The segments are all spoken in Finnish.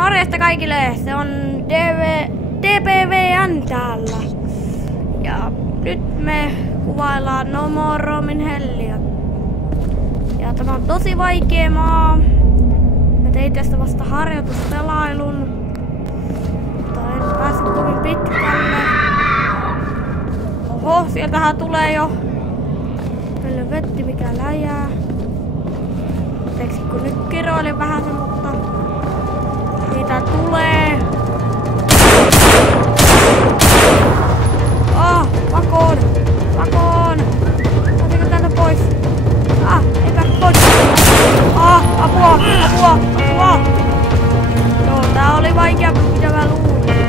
Morjesta kaikille, se on DPVN täällä. Ja nyt me kuvaillaan No More Roamin Hellia. Ja tämä on tosi vaikea maa. Mä tein tästä vasta harjoituspelailun. Mutta en päässyt kovin pitkälle. Oho, sieltähän tulee jo. Meillä on vetti mikä läjää. Teeksi kun nyt kiroilin vähän sen, mutta niitä tulee. Pakoon! Pakoon! Saatiko täältä pois? Ei päästä pois! Apua! Apua! Apua! Joo, tää oli vaikea, mitä mä luulin.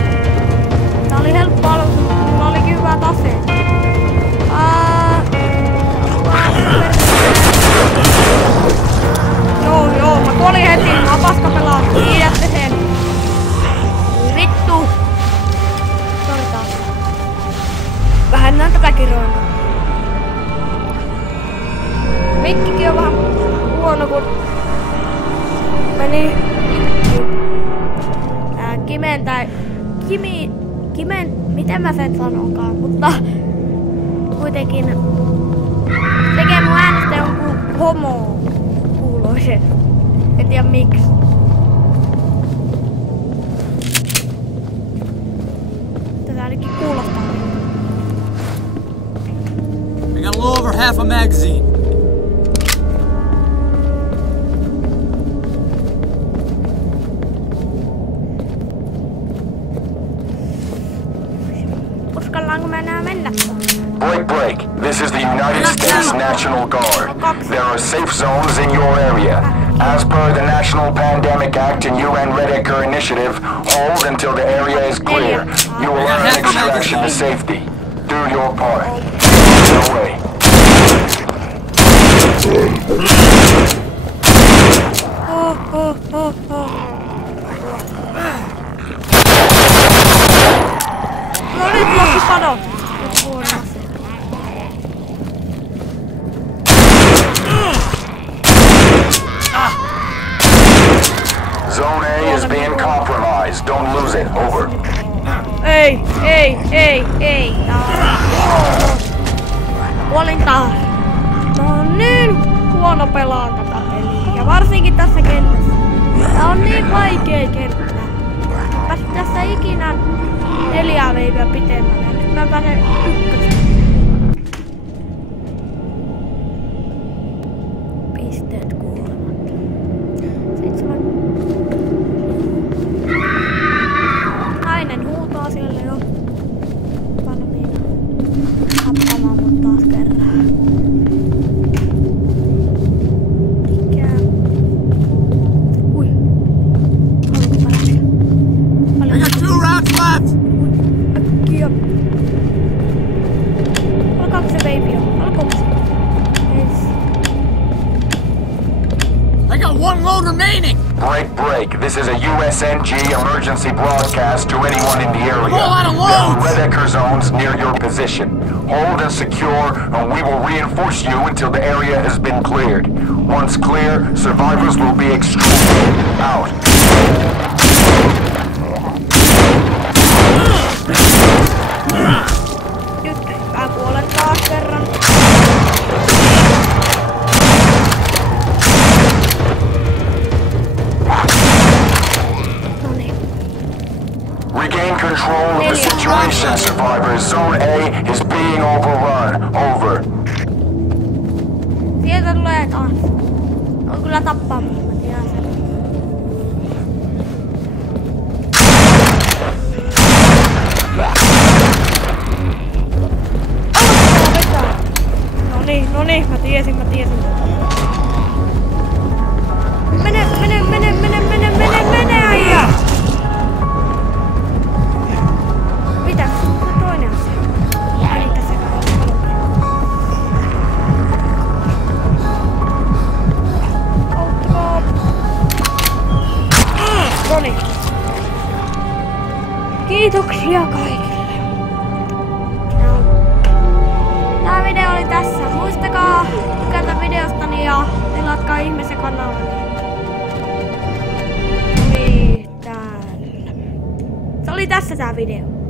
Tää oli helppo alus, mutta mulla olikin hyvät aseet. Joo, mä kuolin heti, mä oon paska pelaa. Tiedätte sen. Vittu! Sori taas. Vähän näin tätä kiroilua. Mikkikin on vähän huono, kun meni Kimen tai Kimen, miten mä sen sanonkaan, mutta kuitenkin tekee mun äänestä jonkun homo kuuloisen. En tiedä miksi. Tätä ainakin kuulostaa. I got a little over half a magazine. Uskallaanko mä enää mennä? Break. This is the United States National Guard. There are safe zones in your area. As per the National Pandemic Act and UN Red Acre Initiative, hold until the area is clear. You will earn extraction to safety. Do your part. No way. No nyt loppu pano. Zone A is being compromised. Don't lose it. Over. Ei. Kuolin taas. Mä oon niin huono pelaan tätä peliä. Ja varsinkin tässä kentässä. Tää on niin vaikea kenttä. Mä pääsin tässä ikinä 4 veiviä pitemmälle. Ja nyt mä pääsen ykkösen. Pisteet kuulemat. 7. Nainen huutaa siellä jo. Valmiina tappamaan mut taas kerran. Mikä? Ui. Haluanko päästä? I got 2 rounds left. Äkkiä. Alkaako se veipi jo? Alkoiko se? I got 1 load remaining. Break. This is a USNG emergency broadcast to anyone in the area. Roll out of There are loads. Red Acre zones near your position. Hold and secure, and we will reinforce you until the area has been cleared. Once clear, survivors will be extruded. Out. Nyt mä kuolen taas kerran. Regain control of the situation, survivors. Zone A is being overrun. Over. Sieltä tulee taas. On kyllä tappamassa, mä tiedän sen. Noniin, mä tiesin. Mene äijä! Mitä? Se toinen asia. Ei tässä kai. Auttakaa! Noniin. Kiitoksia kaikille. Tää video oli tässä. Muistakaa tykätä videostani ja tilatkaa ihmeisen kanavani. Kiitos. oli tässä tää video.